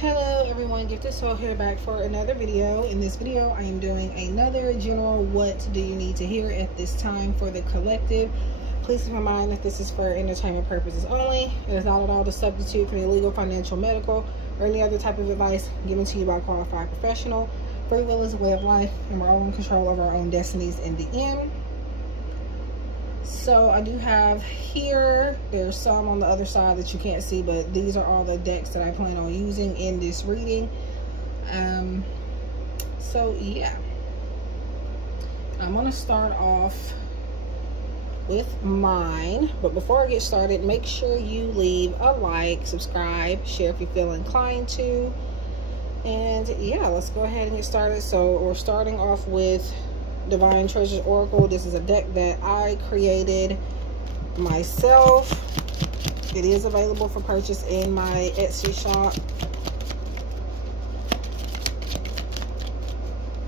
Hello everyone, Gifted Soul here back for another video. In this video I am doing another general what do you need to hear at this time for the collective. Please keep in mind that this is for entertainment purposes only. It is not at all the substitute for any legal, financial, medical, or any other type of advice given to you by a qualified professional. Free will is a way of life and we're all in control of our own destinies in the end. So I do have here, there's some on the other side that you can't see, but these are all the decks that I plan on using in this reading. So yeah, I'm going to start off with mine, but before I get started, make sure you leave a like, subscribe, share if you feel inclined to, and yeah, let's go ahead and get started. So we're starting off with Divine Treasures Oracle. This is a deck that I created myself. It is available for purchase in my Etsy shop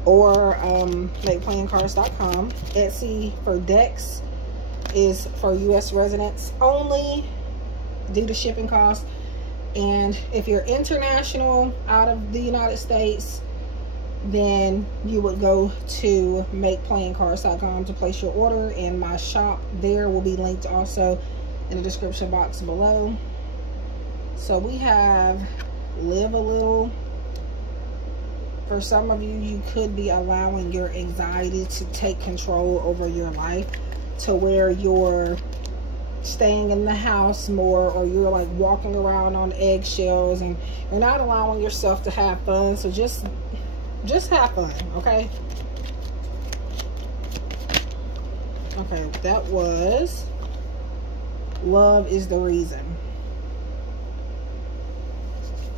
or makeplayingcards.com. Etsy for decks is for US residents only due to shipping costs, and if you're international out of the United States, then you would go to makeplayingcards.com to place your order, and my shop there will be linked also in the description box below. So we have Live a Little. For some of you, you could be allowing your anxiety to take control over your life to where you're staying in the house more, or you're like walking around on eggshells and you're not allowing yourself to have fun. So just have fun, okay? Okay, that was Love is the Reason.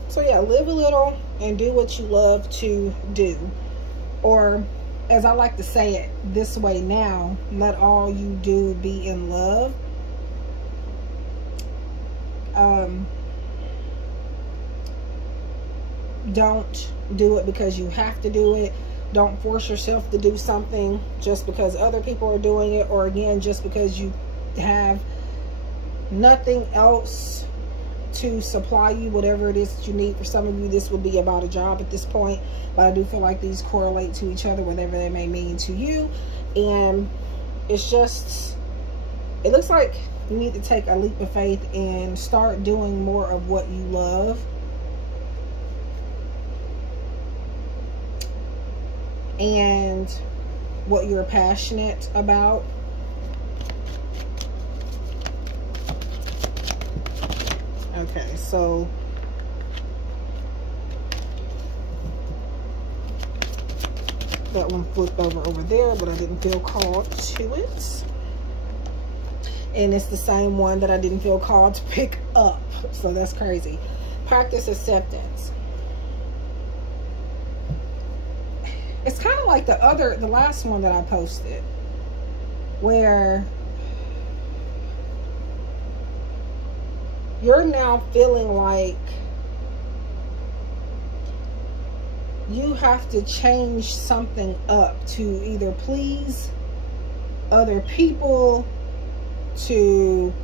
So yeah, live a little and do what you love to do. Or as I like to say it this way now, let all you do be in love. Don't do it because you have to do it. Don't force yourself to do something just because other people are doing it, or again, just because you have nothing else to supply you whatever it is that you need. For some of you, this would be about a job at this point, but I do feel like these correlate to each other, whatever they may mean to you. And it's just, it looks like you need to take a leap of faith and start doing more of what you love. And what you're passionate about. Okay, so that one flipped over there, but I didn't feel called to it. And it's the same one that I didn't feel called to pick up. So that's crazy. Practice acceptance. It's kind of like the last one that I posted, where you're now feeling like you have to change something up to either please other people, to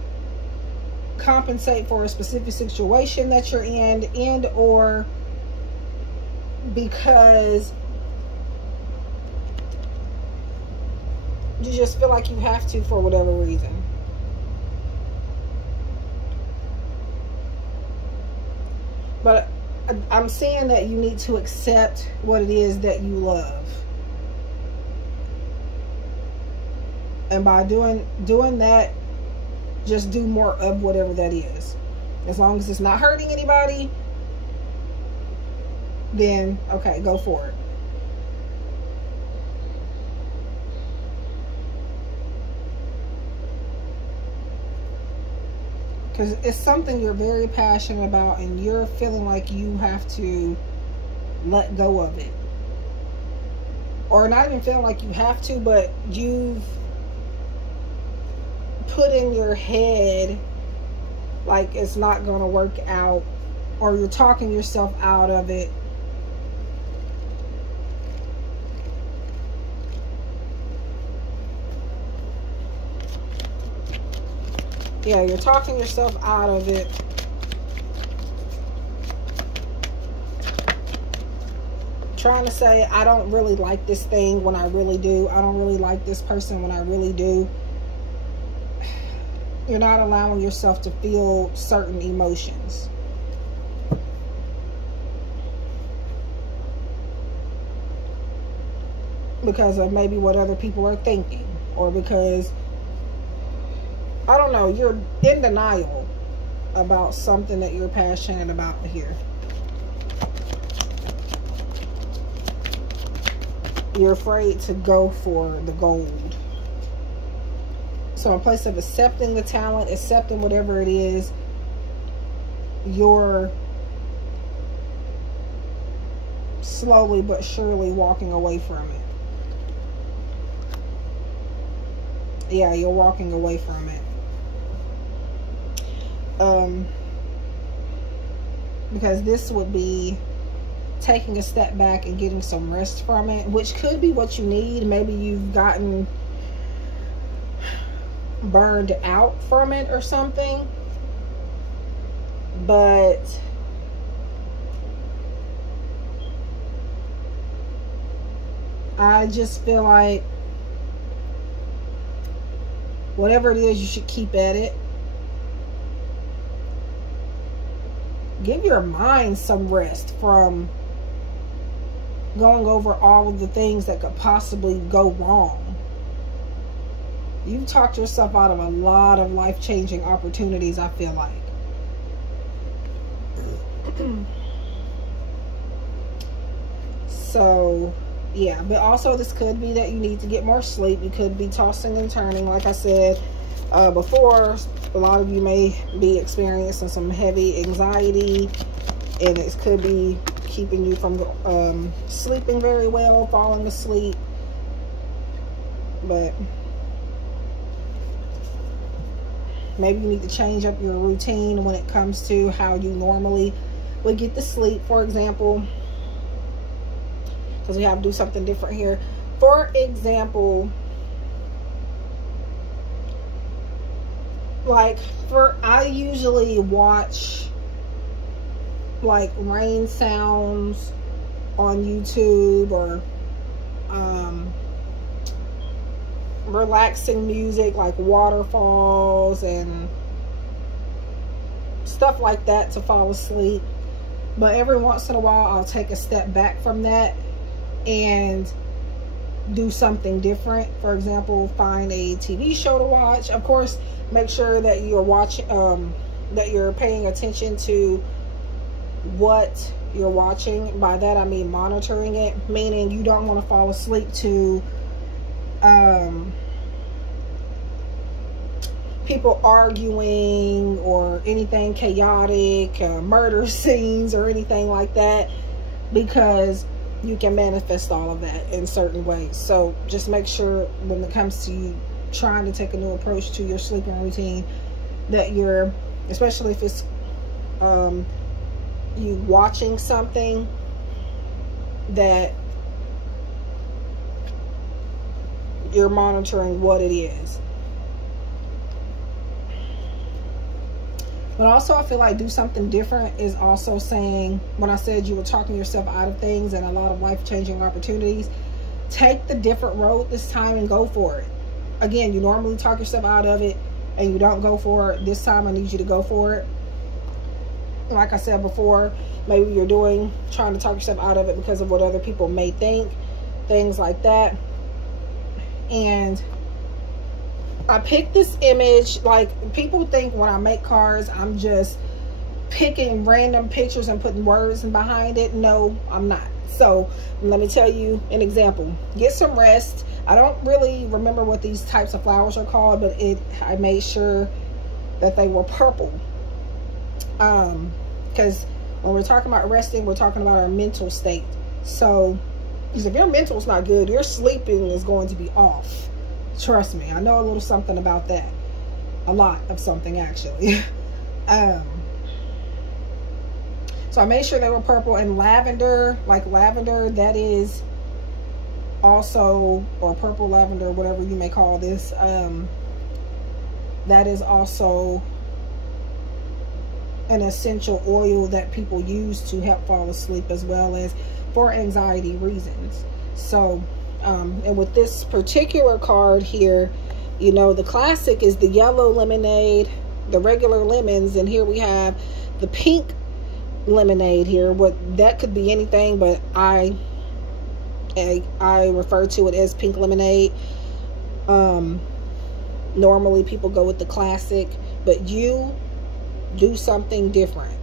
compensate for a specific situation that you're in, and or because you just feel like you have to for whatever reason. But I'm saying that you need to accept what it is that you love. And by doing that, just do more of whatever that is. As long as it's not hurting anybody, then okay, go for it. Because it's something you're very passionate about and you're feeling like you have to let go of it. Or not even feeling like you have to, but you've put in your head like it's not going to work out, or you're talking yourself out of it. Yeah, you're talking yourself out of it trying to say, I don't really like this thing when I really do. I don't really like this person when I really do. You're not allowing yourself to feel certain emotions. Because of maybe what other people are thinking. Or because, I don't know, you're in denial about something that you're passionate about here. You're afraid to go for the gold. So in place of accepting the talent, accepting whatever it is, you're slowly but surely walking away from it. Yeah, you're walking away from it. Because this would be taking a step back and getting some rest from it, which could be what you need. Maybe you've gotten burned out from it or something. But I just feel like whatever it is, you should keep at it. Give your mind some rest from going over all of the things that could possibly go wrong. You've talked yourself out of a lot of life-changing opportunities, I feel like. So, yeah. But also, this could be that you need to get more sleep. You could be tossing and turning. Like I said before, a lot of you may be experiencing some heavy anxiety. And it could be keeping you from sleeping very well, falling asleep. But maybe you need to change up your routine when it comes to how you normally would get to sleep, for example. Because we have to do something different here. For example, like I usually watch like rain sounds on YouTube, or relaxing music like waterfalls and stuff like that to fall asleep. But every once in a while I'll take a step back from that and do something different. For example, find a TV show to watch. Of course, make sure that you're watching, that you're paying attention to what you're watching. By that I mean monitoring it, meaning you don't want to fall asleep to people arguing or anything chaotic, murder scenes or anything like that, because you can manifest all of that in certain ways. So just make sure when it comes to you trying to take a new approach to your sleeping routine, that you're, especially if it's you watching something, that you're monitoring what it is. But also, I feel like do something different is also saying, when I said you were talking yourself out of things and a lot of life-changing opportunities, take the different road this time and go for it. Again, you normally talk yourself out of it and you don't go for it. This time I need you to go for it. Like I said before, maybe you're trying to talk yourself out of it because of what other people may think, things like that. And I picked this image, like people think when I make cards, I'm just picking random pictures and putting words behind it. No, I'm not. So let me tell you an example. Get some rest. I don't really remember what these types of flowers are called, but I made sure that they were purple. Because when we're talking about resting, we're talking about our mental state. So, because if your mental is not good, your sleeping is going to be off. Trust me, I know a little something about that. A lot of something, actually. So I made sure they were purple. And lavender, like lavender, that is also, or purple lavender, whatever you may call this, that is also an essential oil that people use to help fall asleep, as well as for anxiety reasons. So and with this particular card here, you know, the classic is the yellow lemonade, the regular lemons, and here we have the pink lemonade here. What that could be anything, but I refer to it as pink lemonade. Normally people go with the classic, but you do something different.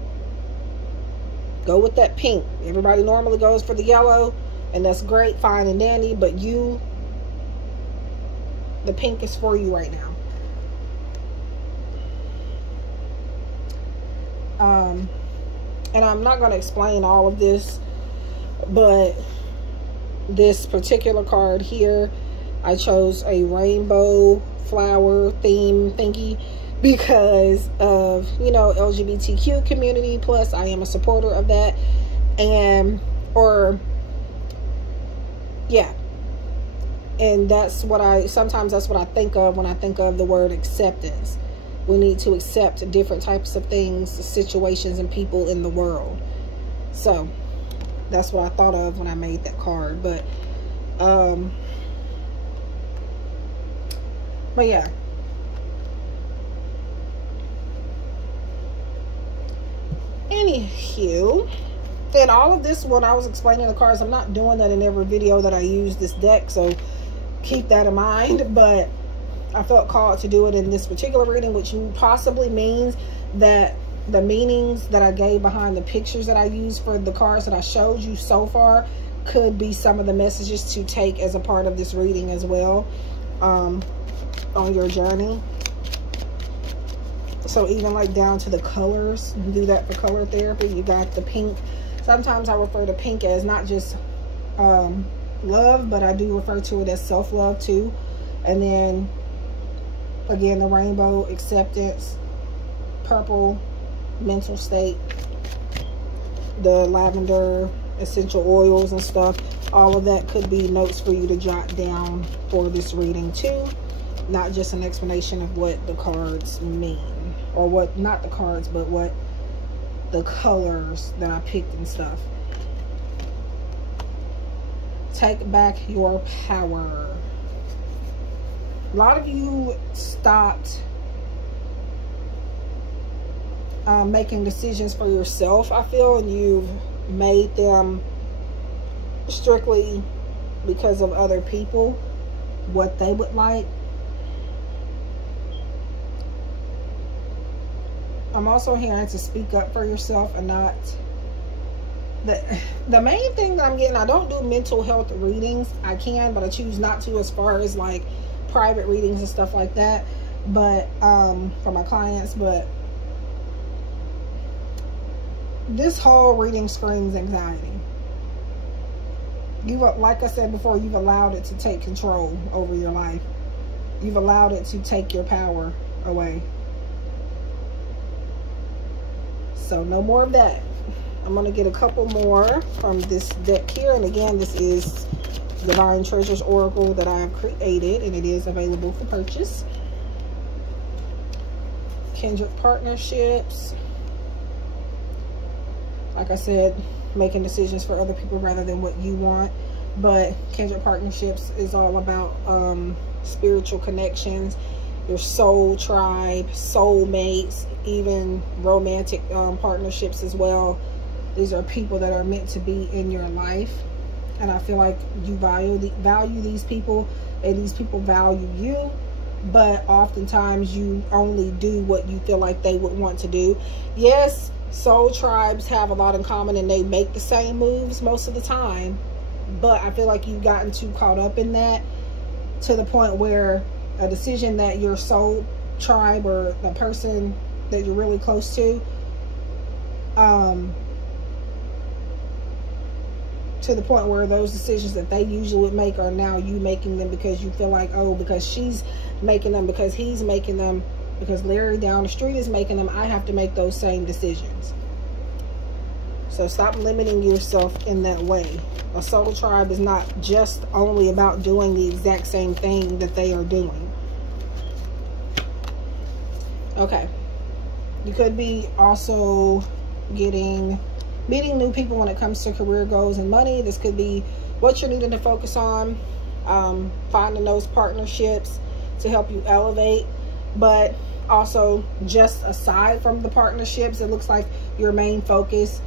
Go with that pink. Everybody normally goes for the yellow, and that's great, fine and dandy, but the pink is for you right now. And I'm not going to explain all of this, but this particular card here, I chose a rainbow flower theme thingy because of, you know, LGBTQ community, plus I am a supporter of that. And that's what sometimes that's what I think of when I think of the word acceptance. We need to accept different types of things, situations, and people in the world. So that's what I thought of when I made that card. But yeah. Anywho, and all of this, when I was explaining the cards, I'm not doing that in every video that I use this deck, so keep that in mind. But I felt called to do it in this particular reading, which possibly means that the meanings that I gave behind the pictures that I used for the cards that I showed you so far could be some of the messages to take as a part of this reading as well, on your journey. So even like down to the colors, do that for color therapy. You got the pink. Sometimes I refer to pink as not just love, but I do refer to it as self-love too. And then again, the rainbow, acceptance, purple, mental state, the lavender, essential oils and stuff. All of that could be notes for you to jot down for this reading too. Not just an explanation of what the cards mean, or what, not the cards, but what the colors that I picked and stuff. Take back your power. A lot of you stopped making decisions for yourself, I feel, and you've made them strictly because of other people, what they would like. I'm also hearing to speak up for yourself and not... The main thing that I'm getting, I don't do mental health readings. I can, but I choose not to, as far as like private readings and stuff like that, but for my clients. But this whole reading screams anxiety. Like I said before, you've allowed it to take control over your life. You've allowed it to take your power away. So no more of that. I'm going to get a couple more from this deck here. And again, this is Divine Treasures Oracle that I have created, and it is available for purchase. Kindred partnerships. Like I said, making decisions for other people rather than what you want. But kindred partnerships is all about spiritual connections, your soul tribe, soulmates, even romantic partnerships as well. These are people that are meant to be in your life, and I feel like you value these people, and these people value you, but oftentimes you only do what you feel like they would want to do. Yes, soul tribes have a lot in common, and they make the same moves most of the time, but I feel like you've gotten too caught up in that to the point where a decision that your soul tribe or the person that you're really close to the point where those decisions that they usually would make are now you making them, because you feel like, oh, because she's making them, because he's making them, because Larry down the street is making them, I have to make those same decisions. So stop limiting yourself in that way. A soul tribe is not just only about doing the exact same thing that they are doing. Okay. You could be also meeting new people when it comes to career goals and money. This could be what you're needing to focus on, finding those partnerships to help you elevate. But also, just aside from the partnerships, it looks like your main focus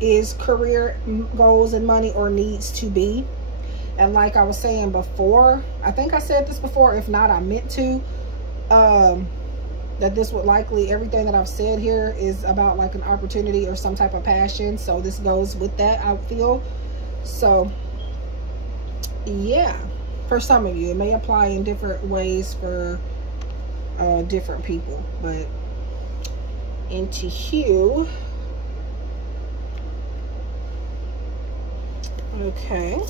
is career goals and money, or needs to be. And like I was saying before, I think I said this before, if not I meant to, that this would likely, everything that I've said here is about like an opportunity or some type of passion. So this goes with that, I feel. So yeah, for some of you, it may apply in different ways for different people. But into Hugh. Okay,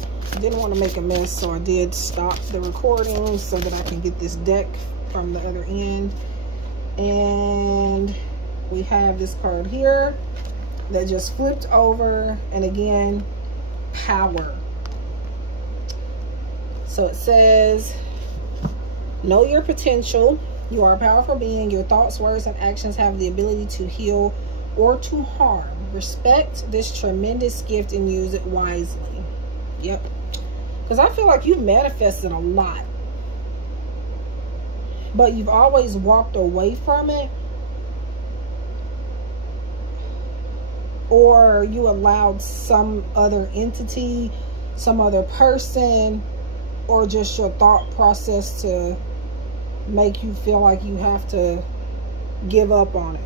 didn't want to make a mess, so I did stop the recording so that I can get this deck from the other end. And we have this card here that just flipped over, and again, power. So it says, know your potential. You are a powerful being. Your thoughts, words, and actions have the ability to heal or to harm. Respect this tremendous gift and use it wisely. Yep. Because I feel like you've manifested a lot, but you've always walked away from it, or you allowed some other entity, some other person, or just your thought process to make you feel like you have to give up on it.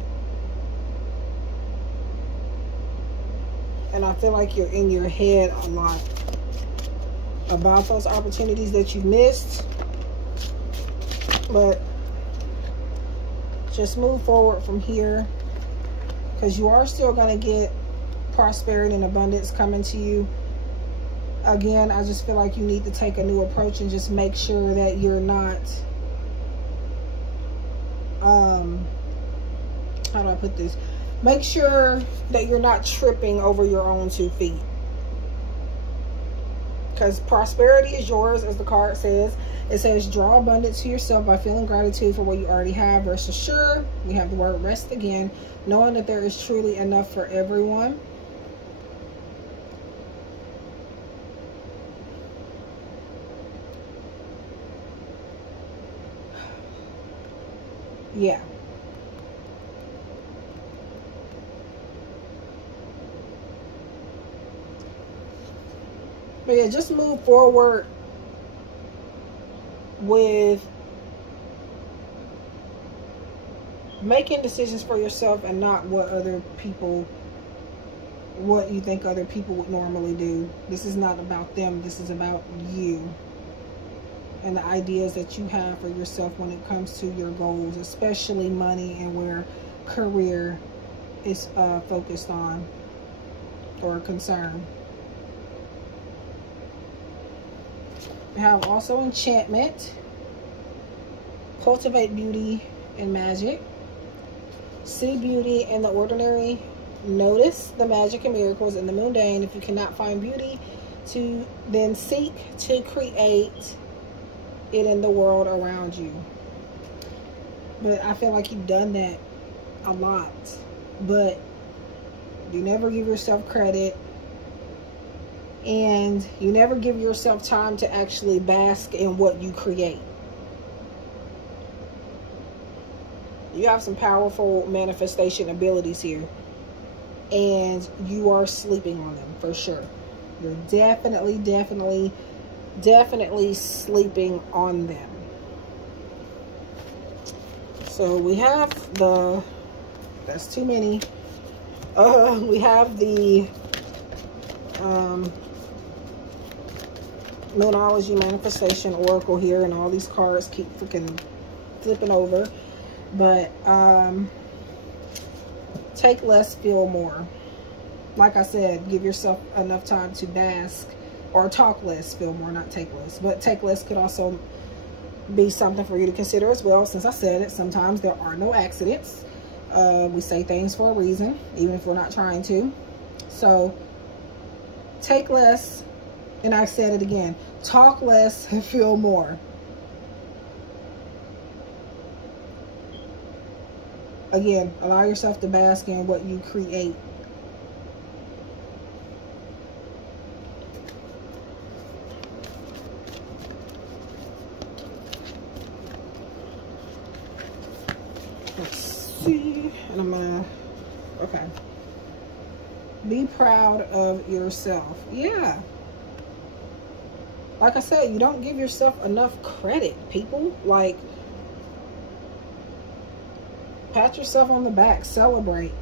And I feel like you're in your head a lot about those opportunities that you missed. But just move forward from here, because you are still going to get prosperity and abundance coming to you. Again, I just feel like you need to take a new approach and just make sure that you're not, how do I put this? Make sure that you're not tripping over your own 2 feet. Because prosperity is yours, as the card says. It says, draw abundance to yourself by feeling gratitude for what you already have. Rest assured, we have the word rest again, knowing that there is truly enough for everyone. Yeah. But yeah, just move forward with making decisions for yourself and not what you think other people would normally do. This is not about them. This is about you and the ideas that you have for yourself when it comes to your goals, especially money and where career is focused on or concerned. We have also enchantment, cultivate beauty and magic, see beauty in the ordinary, notice the magic and miracles in the mundane. If you cannot find beauty, then seek to create it in the world around you. But I feel like you've done that a lot, but you never give yourself credit. And you never give yourself time to actually bask in what you create. You have some powerful manifestation abilities here, and you are sleeping on them for sure. You're definitely sleeping on them. So we have that's too many. We have the Moonology Manifestation Oracle here, and all these cards keep freaking flipping over. But take less, feel more. Like I said, give yourself enough time to bask, or talk less, feel more, not take less. But take less could also be something for you to consider as well. Since I said it, sometimes there are no accidents. We say things for a reason, even if we're not trying to. So take less, and I said it again, talk less and feel more. again, allow yourself to bask in what you create. Let's see. And I'm gonna, okay. Be proud of yourself. Yeah. Like I said, you don't give yourself enough credit, people. Like, pat yourself on the back. Celebrate.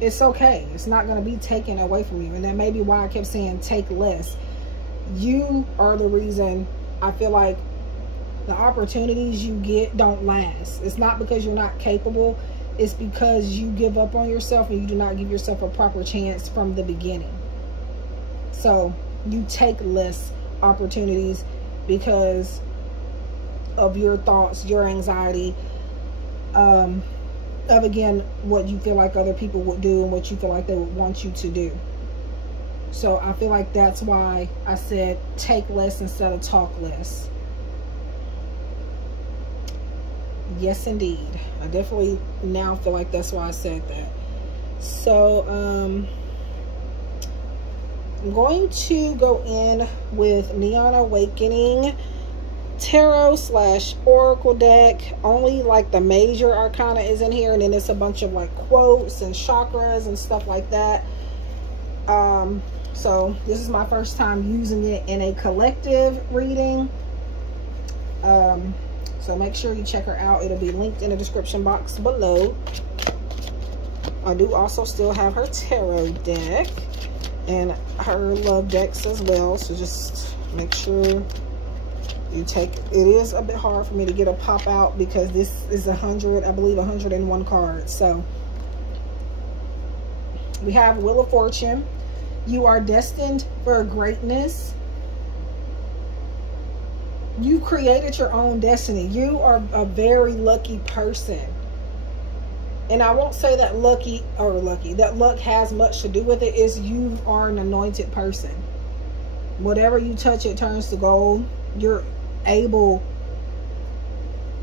It's okay. It's not going to be taken away from you. And that may be why I kept saying take less. You are the reason I feel like the opportunities you get don't last. It's not because you're not capable. It's because you give up on yourself and you do not give yourself a proper chance from the beginning. So you take less opportunities because of your thoughts, your anxiety, of again, what you feel like other people would do and what you feel like they would want you to do. So I feel like that's why I said take less instead of talk less. Yes, indeed. I definitely now feel like that's why I said that. So, I'm going to go in with Neon Awakening Tarot / Oracle deck. Only like the major arcana is in here, and then it's a bunch of like quotes and chakras and stuff like that. So this is my first time using it in a collective reading. So make sure you check her out. It'll be linked in the description box below. I do also still have her tarot deck and her love decks as well. So just make sure you take, it is a bit hard for me to get a pop out because this is 100, I believe 101 cards. So we have Wheel of Fortune. You are destined for greatness. You created your own destiny. You are a very lucky person. And I won't say that that luck has much to do with it. Is you are an anointed person. Whatever you touch, it turns to gold. You're able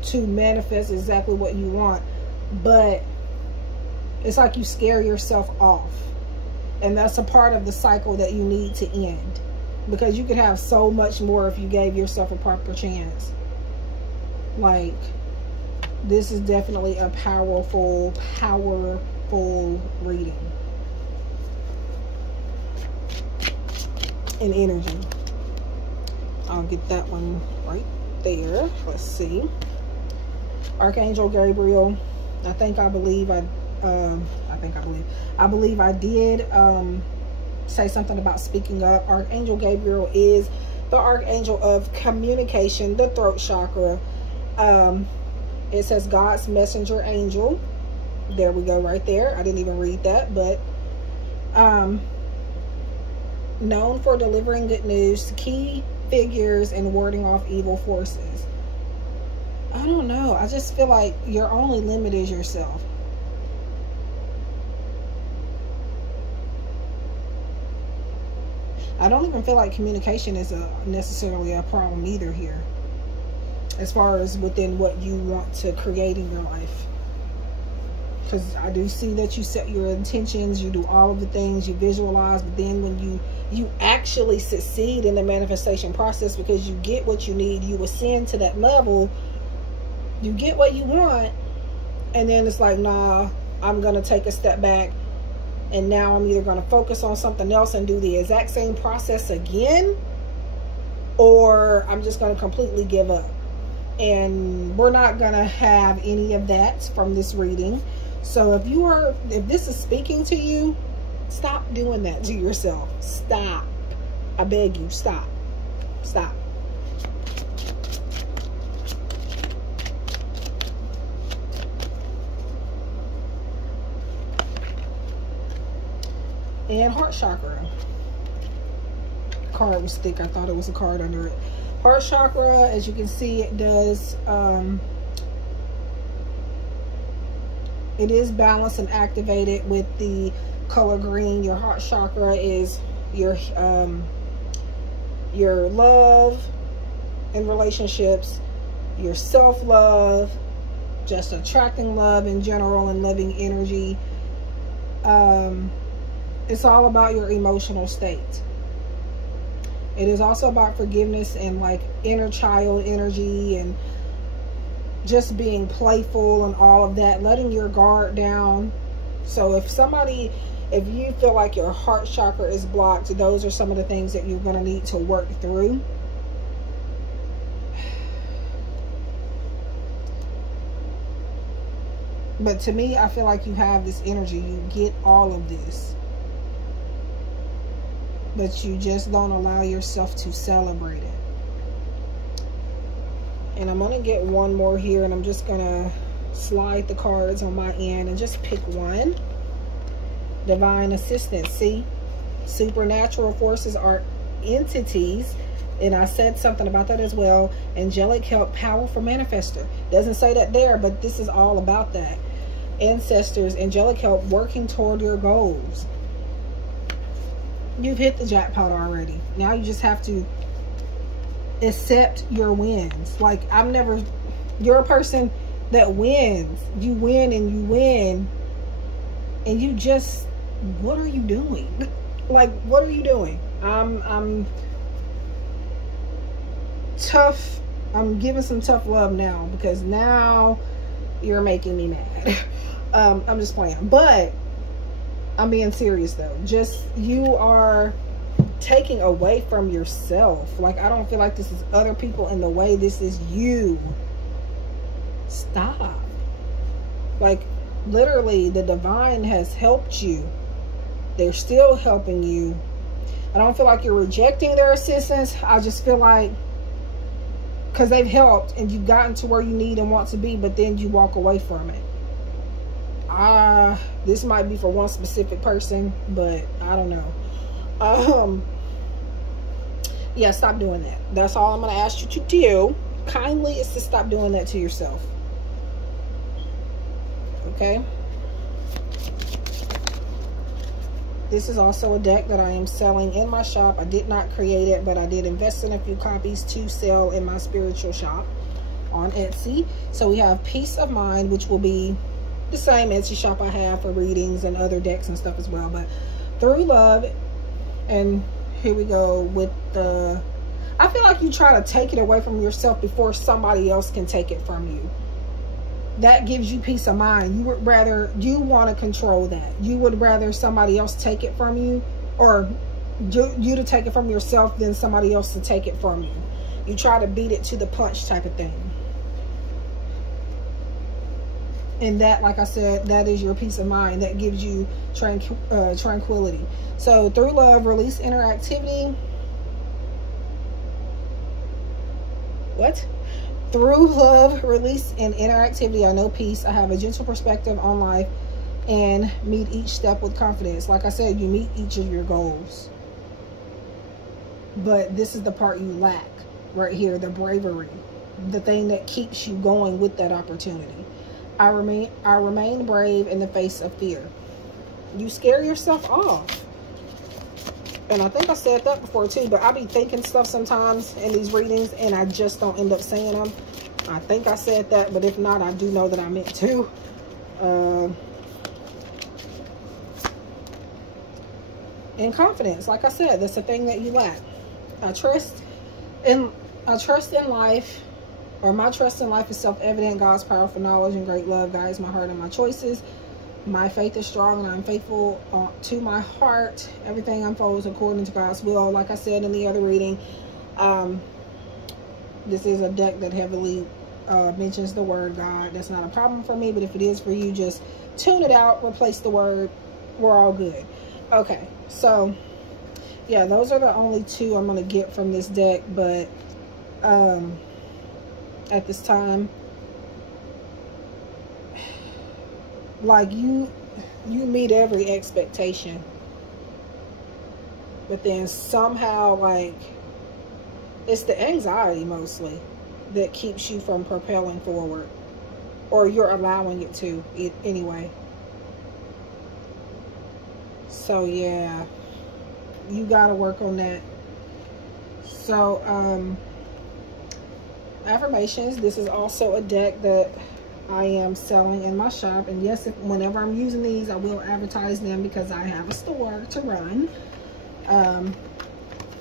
to manifest exactly what you want. But it's like you scare yourself off. And that's a part of the cycle that you need to end. Because you could have so much more if you gave yourself a proper chance. Like, this is definitely a powerful reading. And energy. I'll get that one right there. Let's see. Archangel Gabriel. I believe I did say something about speaking up. Archangel Gabriel is the archangel of communication, the throat chakra. It says God's messenger angel. There we go, right there. I didn't even read that, but known for delivering good news to key figures and warding off evil forces. I don't know. I just feel like your only limit is yourself. I don't even feel like communication is necessarily a problem either here, as far as within what you want to create in your life. Because I do see that you set your intentions, you do all of the things, you visualize, but then when you actually succeed in the manifestation process, because you get what you need, you ascend to that level, you get what you want, and then it's like, nah, I'm going to take a step back. And now I'm either going to focus on something else and do the exact same process again, or I'm just going to completely give up. And we're not going to have any of that from this reading. So if this is speaking to you, stop doing that to yourself. Stop. I beg you, stop. Stop. And heart chakra. Card was thick. I thought it was a card under it. Heart chakra, as you can see, it does it is balanced and activated with the color green. Your heart chakra is your love and relationships, your self-love, just attracting love in general and loving energy. It's all about your emotional state. It is also about forgiveness and like inner child energy and just being playful and all of that, letting your guard down. So if you feel like your heart chakra is blocked, those are some of the things that you're going to need to work through. But to me, I feel like you have this energy. You get all of this. But you just don't allow yourself to celebrate it. And I'm going to get one more here. And I'm just going to slide the cards on my end and just pick one. Divine assistance. See? Supernatural forces are entities. And I said something about that as well. Angelic help, powerful manifester. Doesn't say that there, but this is all about that. Ancestors, angelic help, working toward your goals. You've hit the jackpot already. Now you just have to accept your wins. Like, you're a person that wins. You win and you win. And you just, what are you doing? Like, what are you doing? I'm tough. I'm giving some tough love now because now you're making me mad. I'm just playing, but I'm being serious though. Just, you are taking away from yourself. Like, I don't feel like this is other people in the way. This is you. Stop. Like, literally, the divine has helped you. They're still helping you. I don't feel like you're rejecting their assistance. I just feel like, because they've helped and you've gotten to where you need and want to be, but then you walk away from it. This might be for one specific person, but I don't know. Yeah, stop doing that. That's all I'm going to ask you to do. Kindly, is to stop doing that to yourself. Okay? This is also a deck that I am selling in my shop. I did not create it, but I did invest in a few copies to sell in my spiritual shop on Etsy. So we have Peace of Mind, which will be the same Etsy shop I have for readings and other decks and stuff as well. But Through Love, and here we go with the, I feel like you try to take it away from yourself before somebody else can take it from you. That gives you peace of mind. You would rather, you want to control that. You would rather somebody else take it from you, or you to take it from yourself than somebody else to take it from you. You try to beat it to the punch type of thing. And that, like I said, that is your peace of mind. That gives you tranquility. So Through Love, release interactivity. What? Through love, release, and interactivity, I know peace. I have a gentle perspective on life and meet each step with confidence. Like I said, you meet each of your goals. But this is the part you lack right here, the bravery, the thing that keeps you going with that opportunity. I remain brave in the face of fear. You scare yourself off. And I think I said that before too, but I be thinking stuff sometimes in these readings and I just don't end up saying them. I think I said that, but if not, I do know that I meant to. And confidence, like I said, that's the thing that you lack. I trust in life, or my trust in life is self-evident. God's powerful knowledge and great love guides my heart and my choices. My faith is strong and I'm faithful to my heart. Everything unfolds according to God's will. Like I said in the other reading, this is a deck that heavily mentions the word God. That's not a problem for me, but if it is for you, just tune it out, replace the word. We're all good. Okay, so yeah, those are the only two I'm going to get from this deck, but at this time, like you meet every expectation, but then somehow, like, it's the anxiety mostly that keeps you from propelling forward, or you're allowing it to anyway. So yeah, you got to work on that. So affirmations, this is also a deck that I am selling in my shop. And yes, whenever I'm using these, I will advertise them because I have a store to run.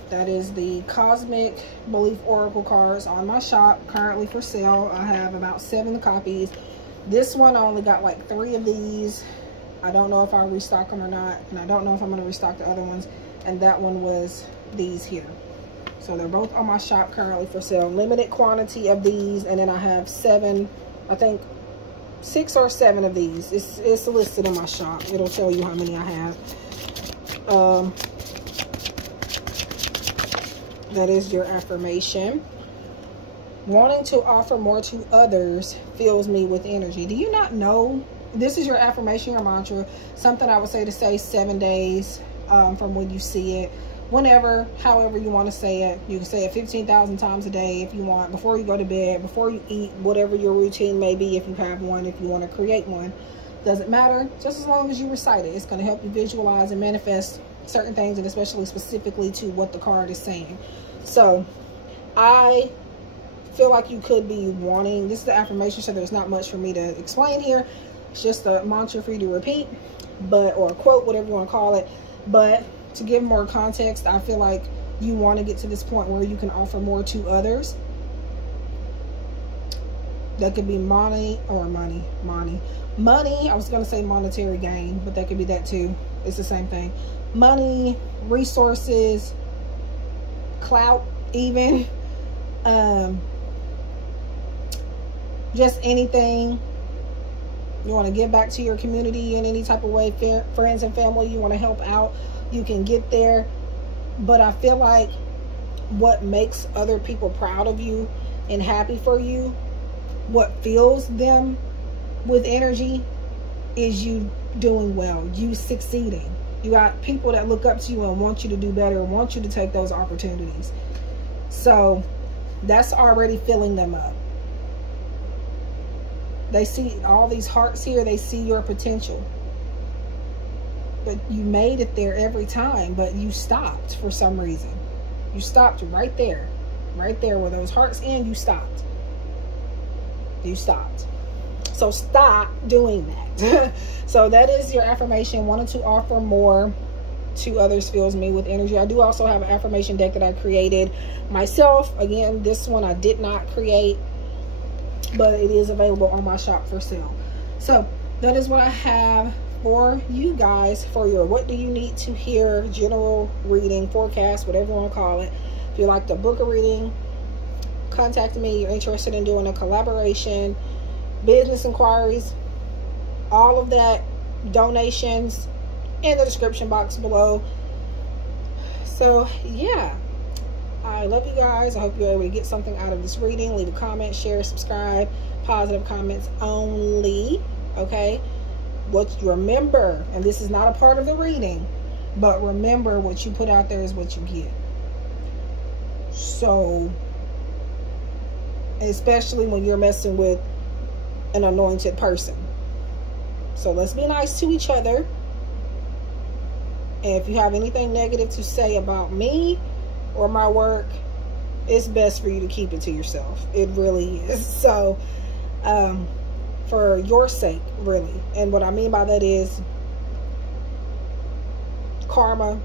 That is the Cosmic Belief Oracle cards on my shop, currently for sale. I have about 7 copies. This one, I only got like 3 of these. I don't know if I'll restock them or not, and I don't know if I'm going to restock the other ones. And that one was these here. So they're both on my shop currently for sale. Limited quantity of these, and then I have 7, I think 6 or 7 of these. It's listed in my shop. It'll tell you how many I have. That is your affirmation. Wanting to offer more to others fills me with energy. Do you not know? This is your affirmation, your mantra. Something I would say to say 7 days from when you see it. Whenever, however you want to say it. You can say it 15,000 times a day if you want. Before you go to bed, before you eat, whatever your routine may be, if you have one, if you want to create one. Doesn't matter. Just as long as you recite it. It's going to help you visualize and manifest certain things, and especially specifically to what the card is saying. So, I feel like you could be wanting, this is the affirmation, so there's not much for me to explain here. It's just a mantra for you to repeat, or a quote, whatever you want to call it. But to give more context, I feel like you want to get to this point where you can offer more to others. That could be money. I was going to say monetary gain, but that could be that too. It's the same thing. Money, resources, clout, even. Just anything. You want to give back to your community in any type of way. Friends and family, you want to help out. You can get there. But I feel like what makes other people proud of you and happy for you, what fills them with energy, is you doing well, you succeeding. You got people that look up to you and want you to do better and want you to take those opportunities. So that's already filling them up. They see all these hearts here. They see your potential. But you made it there every time, but you stopped for some reason. You stopped right there. Right there where those hearts end, you stopped. You stopped. So stop doing that. So that is your affirmation. Wanting to offer more to others fills me with energy. I do also have an affirmation deck that I created myself. Again, this one I did not create, but it is available on my shop for sale. So that is what I have for you guys for your what do you need to hear general reading, forecast, whatever you want to call it. If you'd like to book a reading, contact me. You're interested in doing a collaboration, business inquiries, all of that, donations in the description box below. So yeah, I love you guys. I hope you're able to get something out of this reading. Leave a comment, share, subscribe. Positive comments only, okay? Remember, and this is not a part of the reading, but remember, what you put out there is what you get. So, especially when you're messing with an anointed person. So let's be nice to each other. And if you have anything negative to say about me or my work, it's best for you to keep it to yourself. It really is. So, for your sake, really. And what I mean by that is karma.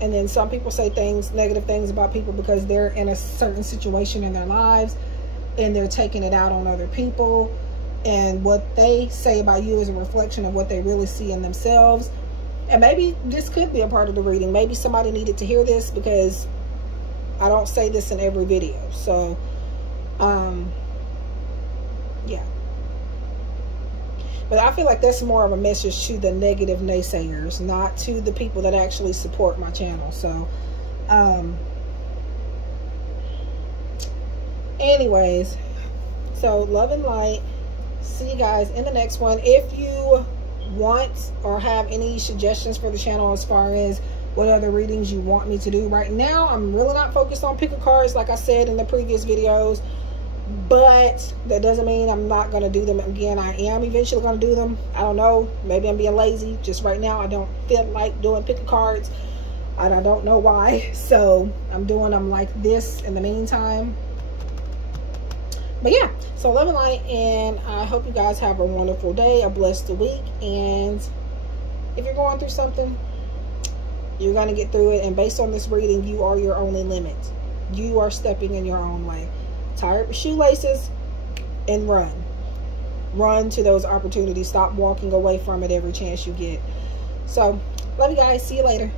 And then some people say things, negative things about people because they're in a certain situation in their lives and they're taking it out on other people. And what they say about you is a reflection of what they really see in themselves. And maybe this could be a part of the reading. Maybe somebody needed to hear this, because I don't say this in every video. So, yeah. But I feel like that's more of a message to the negative naysayers, not to the people that actually support my channel. So, anyways, so love and light. See you guys in the next one. If you want or have any suggestions for the channel as far as what other readings you want me to do, right now I'm really not focused on pick a cards like I said in the previous videos, but that doesn't mean I'm not going to do them again. I am eventually going to do them. I don't know, maybe I'm being lazy. Just right now I don't feel like doing pick a cards, and I don't know why. So I'm doing them like this in the meantime. But yeah, so love and light, and I hope you guys have a wonderful day, a blessed week. And if you're going through something, you're going to get through it. And based on this reading, you are your only limit. You are stepping in your own way. Tie up your shoelaces and run. Run to those opportunities. Stop walking away from it every chance you get. So, love you guys. See you later.